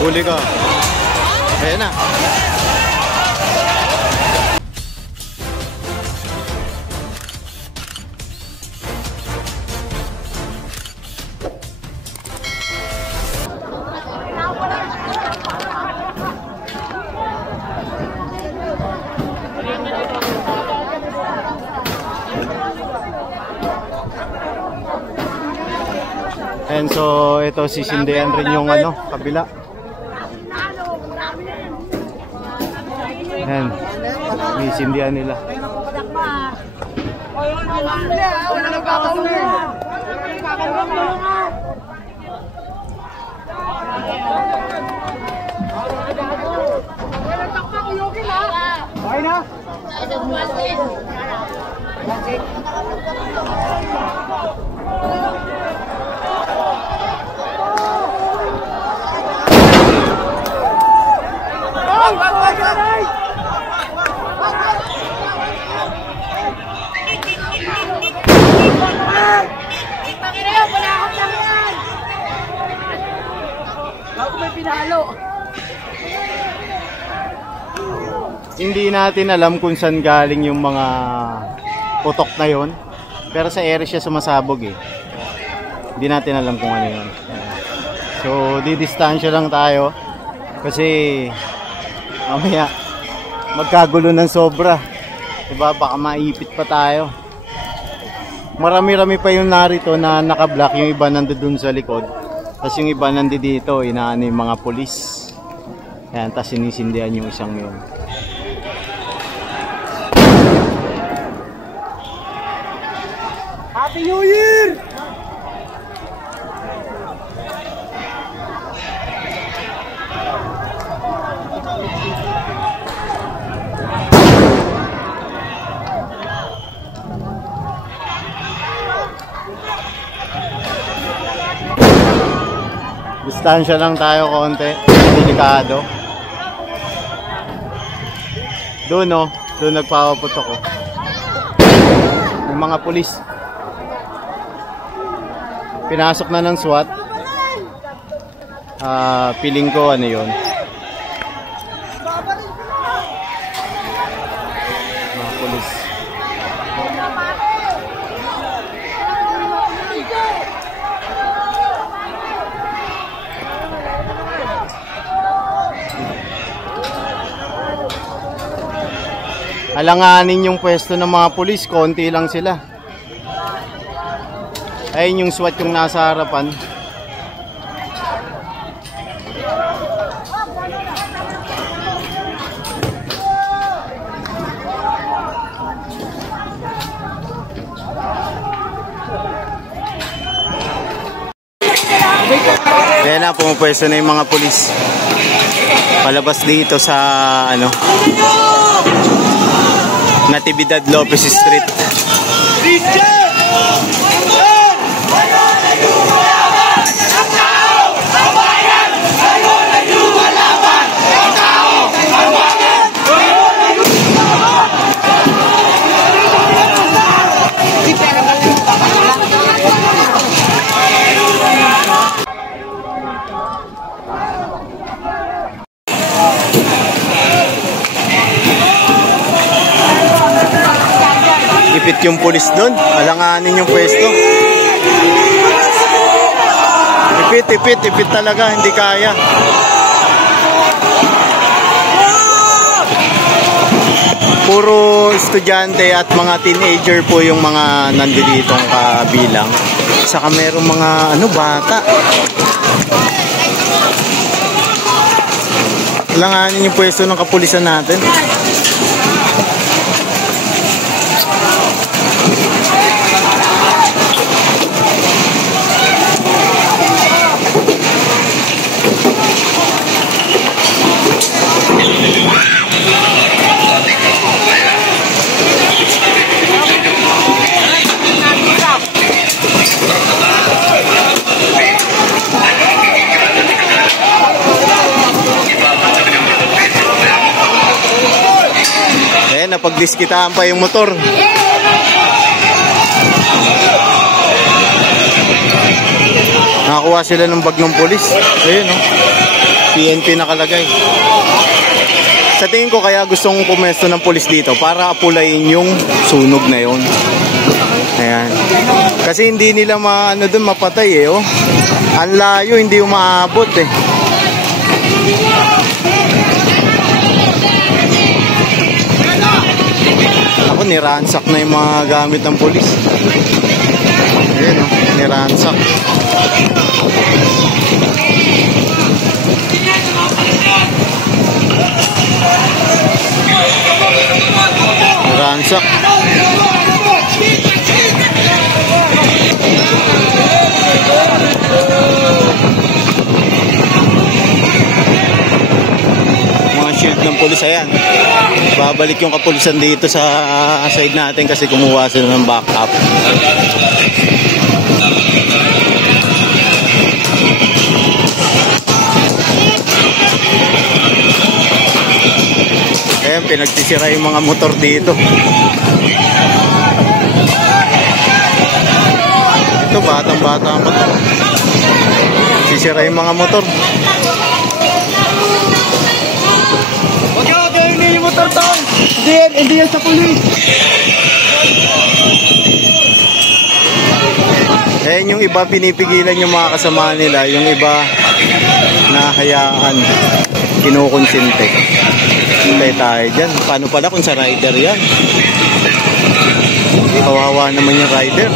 Huli ka. Ayan na. And so ito sisindihan rin yung ano, kabila. Yan. Sisindihan nila. Okay na? Hindi natin alam kung saan galing yung mga putok na yon, pero sa area siya sumasabog eh. Hindi natin alam kung ano yun. So didistansya lang tayo kasi mamaya magkagulo ng sobra, diba? Baka maipit pa tayo. Marami-rami pa yung narito na nakablock, yung iba nandoon sa likod, tapos yung iba nandito inaano yung mga pulis. Yan, tapos sinisindihan yung isang yun. Happy New Year! Distansya lang tayo konti, delikado. Doon no, doon nagpapaputok ko. Yung mga pulis. Pinasok na ng SWAT. Piling ko ano yun. Mga pulis. Alanganin yung pwesto ng mga pulis, konti lang sila. Ayun yung SWAT yung nasa harapan. Ayan na, pumapwesto na yung mga pulis. Palabas dito sa ano, Natividad Lopez Street. Ipit yung pulis doon, alanganin yung pwesto. Ipit talaga, hindi kaya. Puro estudyante at mga teenager po yung mga nanditong kabilang. Saka merong mga ano, bata. Alanganin yung pwesto ng kapulisan natin. Napagdiskitaan pa yung motor. Nakakuha sila ng bag ng polis. Ayun, oh. PNP nakalagay. Sa tingin ko kaya gustong pumesto ng pulis dito para apulayin yung sunog na yon. Ayan. Kasi hindi nila doon mapatay eh, oh. Ang layo, hindi umaabot eh. Ako, niransak na yung mga gamit ng pulis. Ayan, oh, niransak. Niransak. Mga shield ng pulis, ayan. Babalik yung kapulisan dito sa side natin kasi kumuha sila ng backup. Ayan, pinagtisira yung mga motor dito. Ito, batang-bata pa to. Sisira yung mga motor. Huwag ka, hindi yung motor to. Hindi yan sa pulis. Ayan yung iba, pinipigilan yung mga kasama nila. Yung iba, nahayaan. Kinukonsinte. Hintay tayo dyan. Paano pala kung sa rider yan? Kawawa naman yung rider.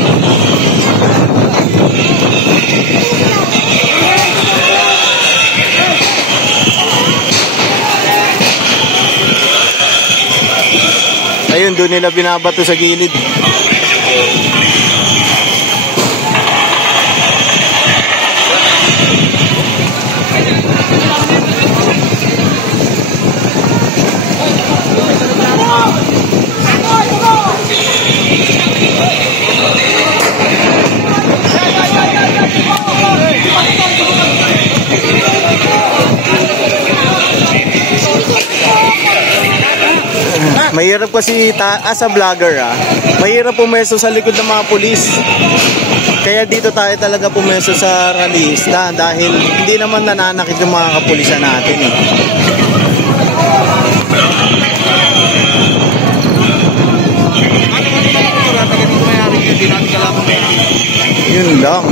Ayun, doon nila binabato sa gilid. Mahirap kasi as a vlogger mahirap pumesto sa likod ng mga pulis. Kaya dito tayo talaga pumesto sa rallyista dahil hindi naman nananakit yung mga kapulisan natin eh. Yun lang.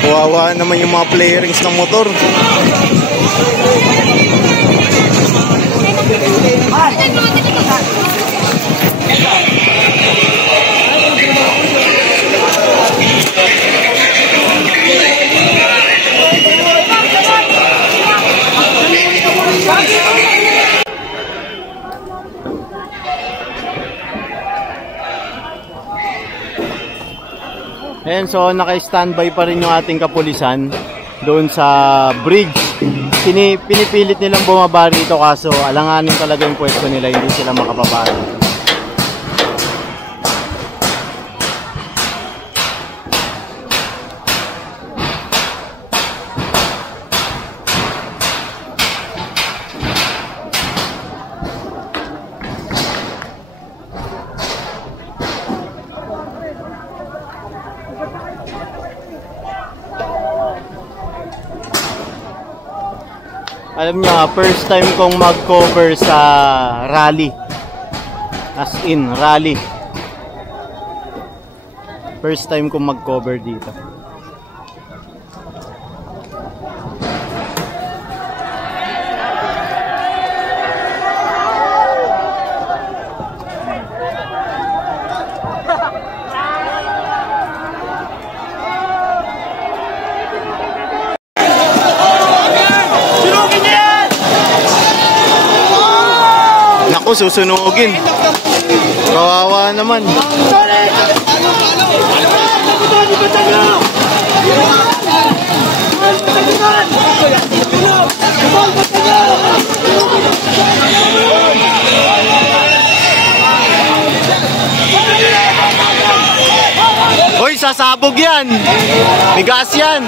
Kawawa naman yung mga playerings ng motor. Ayan, so naka-standby pa rin yung ating kapulisan doon sa bridge. Pinipilit nilang bumaba rito kaso alanganin talaga yung pwesto nila, hindi sila makababa. Alam nyo, first time kong mag-cover sa rally. As in, rally. First time kong mag-cover dito. Susunugin. Kawawa naman. Hoy, sasabog yan. Bigas yan.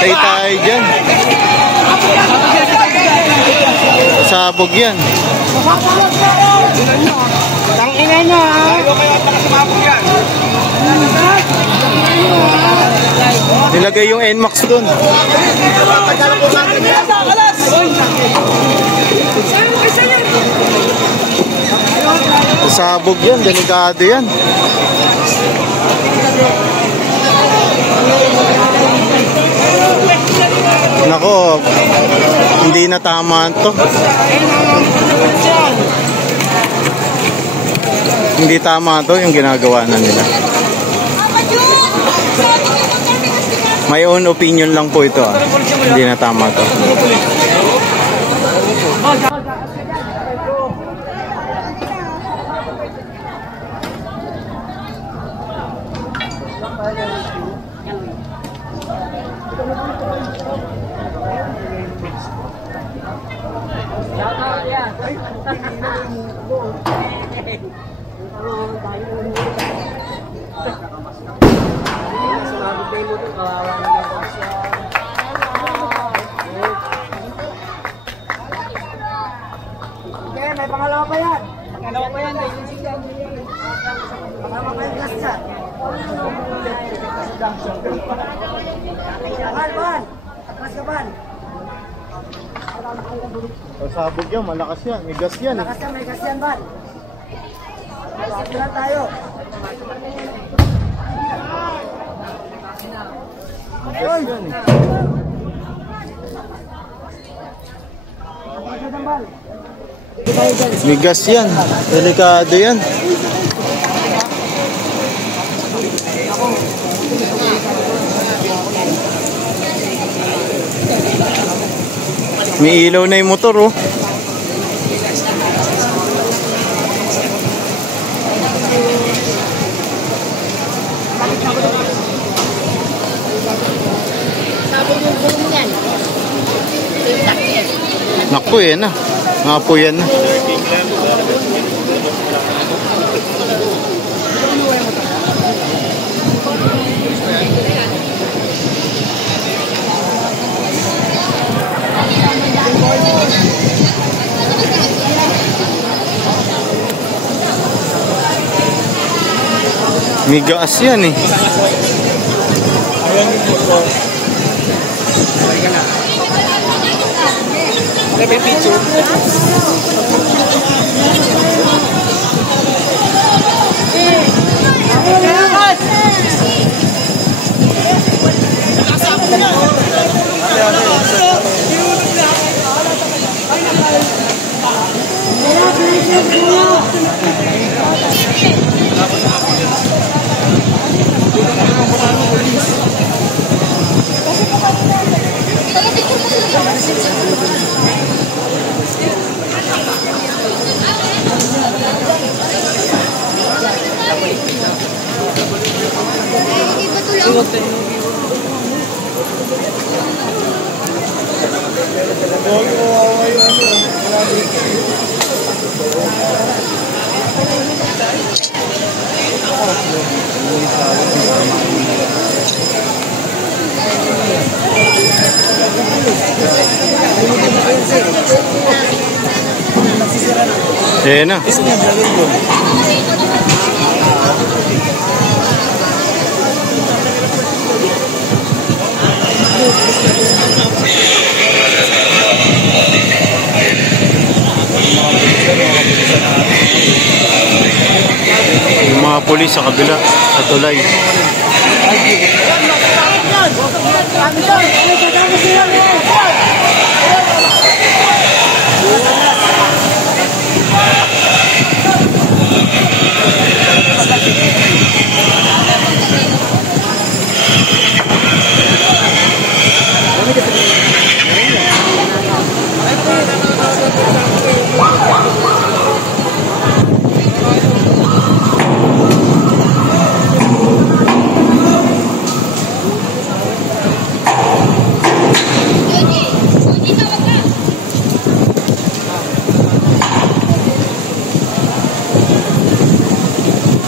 Tay tayo dyan. Sabog yan. Tangina nyo ha. Nilagyan Nilagay yung NMAX dun. Sabog yan, delikado yan. Nako, hindi na tama to. Hindi tama to yung ginagawa na nila. My own opinion lang po ito. Hindi na tama to. Okay, may pangalawa pa yan. Pangalawa pa yan. Pangalawa pa yung glass dyan. Ban! Atras ka, Ban! Sabog yan, malakas yan. May gas yan. Malakas yan, may gas yan, Ban. Sila tayo. May gas yan eh. May gas yan. Delikado yan. May ilaw na yung motor oh. Naku yan na. Ngapo yan na. May gas yan eh. Ayan na. Yung mga pulis sa kabila, sa tulay.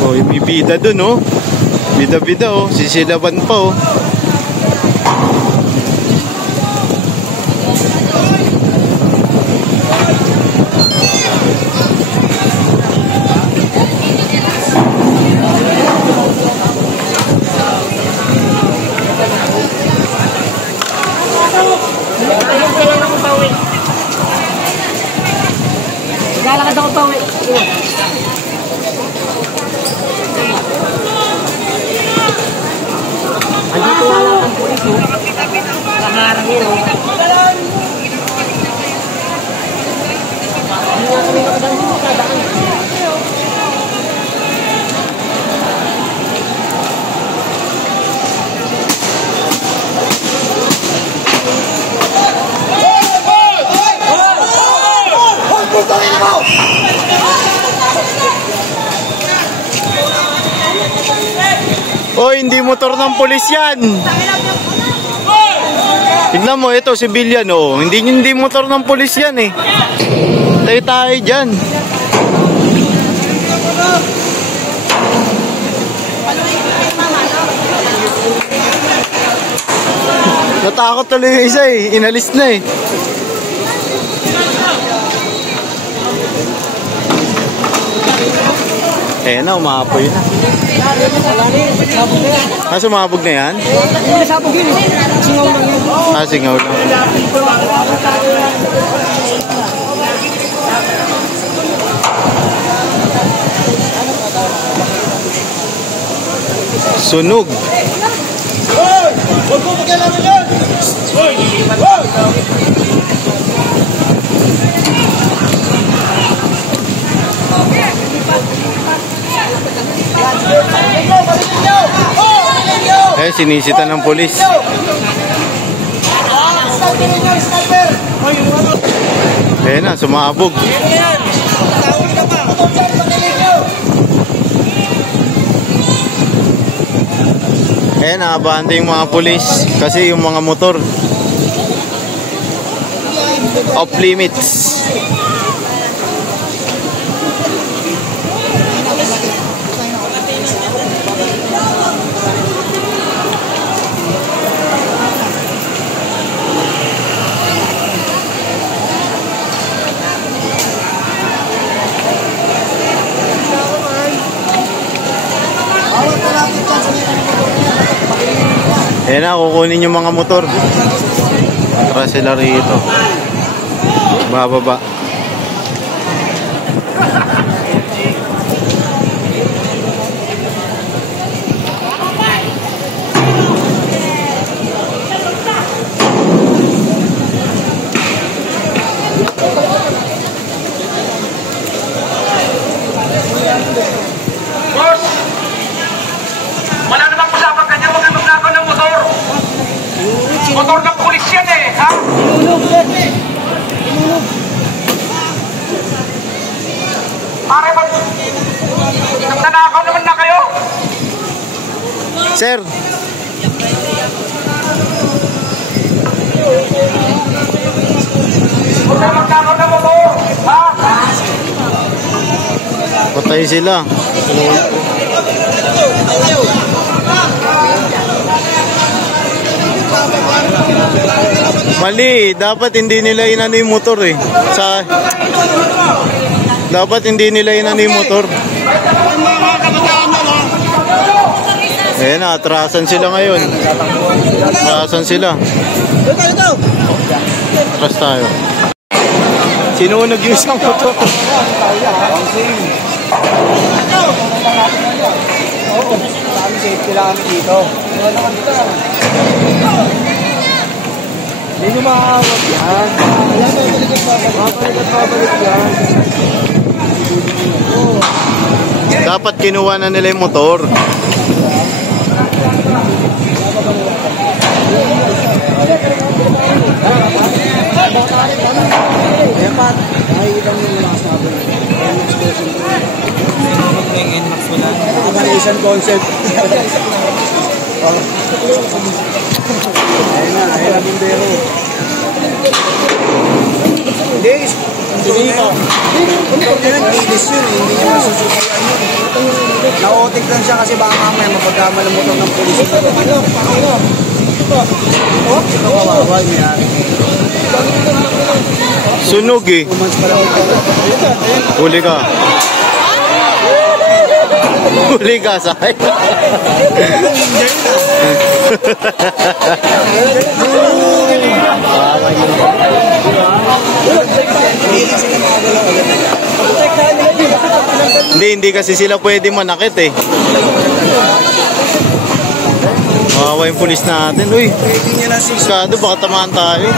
Oh, may bida dun oh. Bida-bida oh. Sisilaban pa oh. Oy, hindi motor ng pulis yan. Tignan mo, ito, civilian, oh. Hindi motor ng pulis yan, eh. Tayo dyan. Natakot tuloy yung isa, eh. Inalis na, eh. Na, umapoy na. Sumabog na yan? Hindi sabog yun eh. Singaw lang yun. Singaw lang. Sunog. Huwag mo pagkailangan yan! Sinisita ng pulis. Na, sumabog. Naabante yung mga pulis kasi yung mga motor off limits. Na, kukunin yung mga motor. Tara sila rito. Bababa. Boss! Wala namang usapan kanya, wag naman nakaw ng motor. Motor ng pulis yan eh, ha? Pare ba? Nanakaw naman na kayo? Sir. Huwag naman nakaw ng motor, ha? Patay sila. Mali, dapat hindi nila inano yung motor eh. Dapat hindi nila inano yung motor. Atrasan sila ngayon. Atrasan sila. Atras tayo. Sinunog yung isang motor. Kami safety lang kami dito. Hindi nyo makakawag yan. Babalik yan. Dapat kinuha na nila yung motor. Epat, nakikita mo yung mga sabi. Combination concept. Ayun na bumbero. Hindi ko. Hindi nag-ilis yun eh. Hindi niya masusukayan yun. Na-otik lang siya kasi baka mamaya mapagkamal ang motor ng polis. Ito kawawal mayari. Sunog eh. Huli ka. Huli ka sa akin. Hindi kasi sila pwede manakit eh. Mawawa yung pulis natin. Uy, skado, baka tamaan tayo.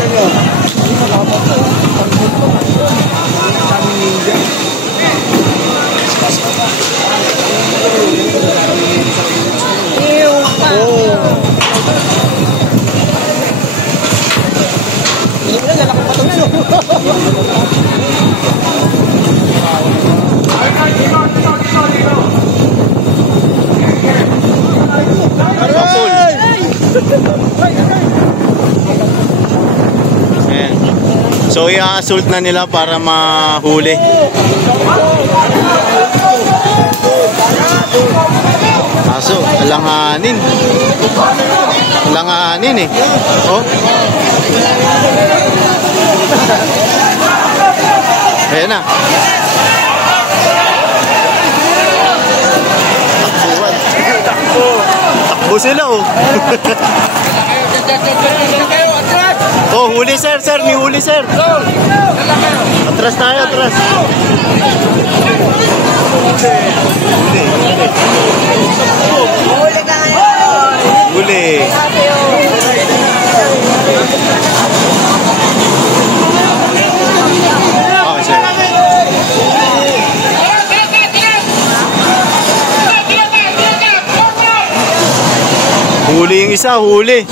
So i-assault na nila para mahuli. Kaso, alanganin. Alanganin eh. Oh. Ayan na. Takbo sila oh. Oh, huli sir, sir, may huli sir. Atras tayo, atras. Huli. Oh, sir. Huli yung isa, huli.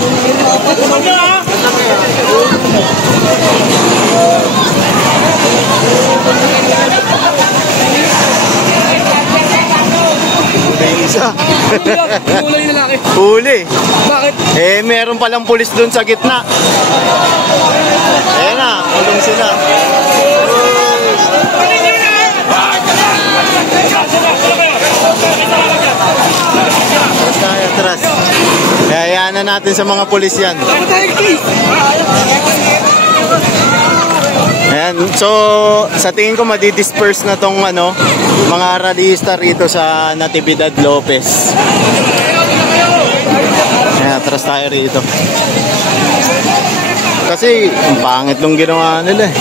Huli yung isa. Huli yung lalaki. Huli. Bakit? Eh, meron palang pulis doon sa gitna. Ayan na, ulong sila. Atras tayo, atras. Hayaan na natin sa mga pulis yan. Ayan, so sa tingin ko madidisperse na tong ano, mga rallyista rito sa Natividad Lopez. Ayan, atras tayo rito. Kasi ang pangit nung ginawa nila eh.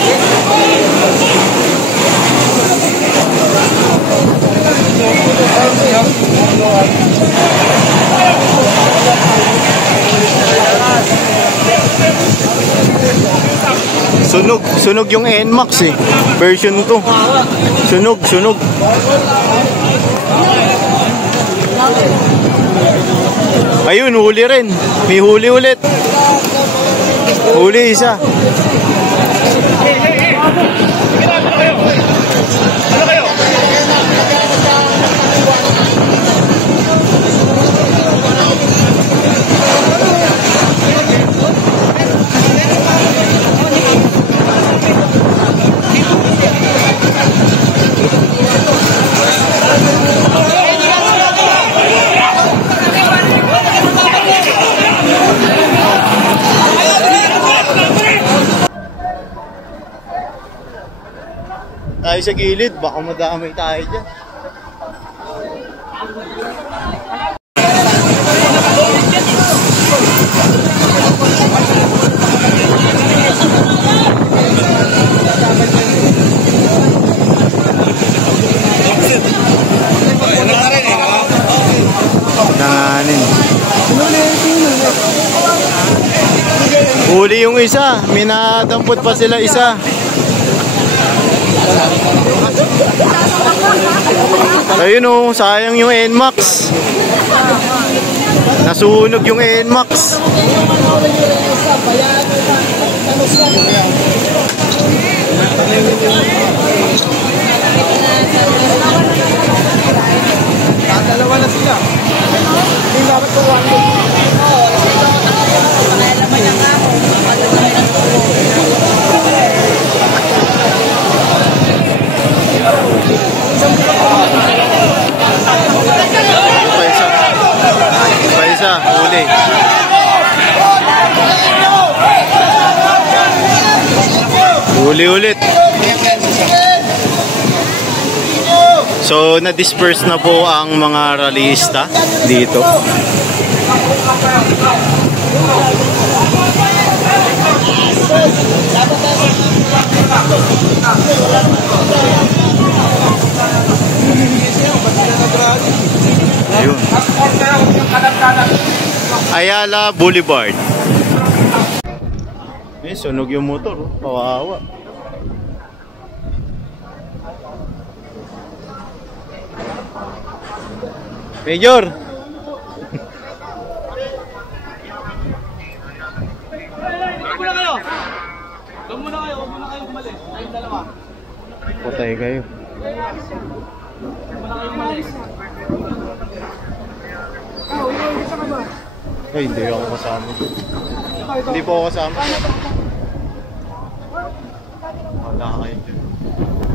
Sunog yung NMAX eh. Version 2. Sunog. Ayun, huli rin. May huli ulit. Huli isa. Tayo sa gilid, baka madamay tayo dyan. Nanganin. Huli yung isa, minadampot pa sila isa. Ayun oh, sayang yung NMAX. Nasunog yung NMAX. Dalawa na sila. Hindi dapat tuwan. Isa, huli. Huli ulit. So, na-disperse na po ang mga rallyista dito. Ayun. Ayala Boulevard. Eh, sunog yung motor. Oh. Kawawa. Major! Huwag muna kayo umalis. Ayun dalawa. Patay kayo. Ay, hindi ako kasama. Hindi po ako kasama. Wala kayo dyan.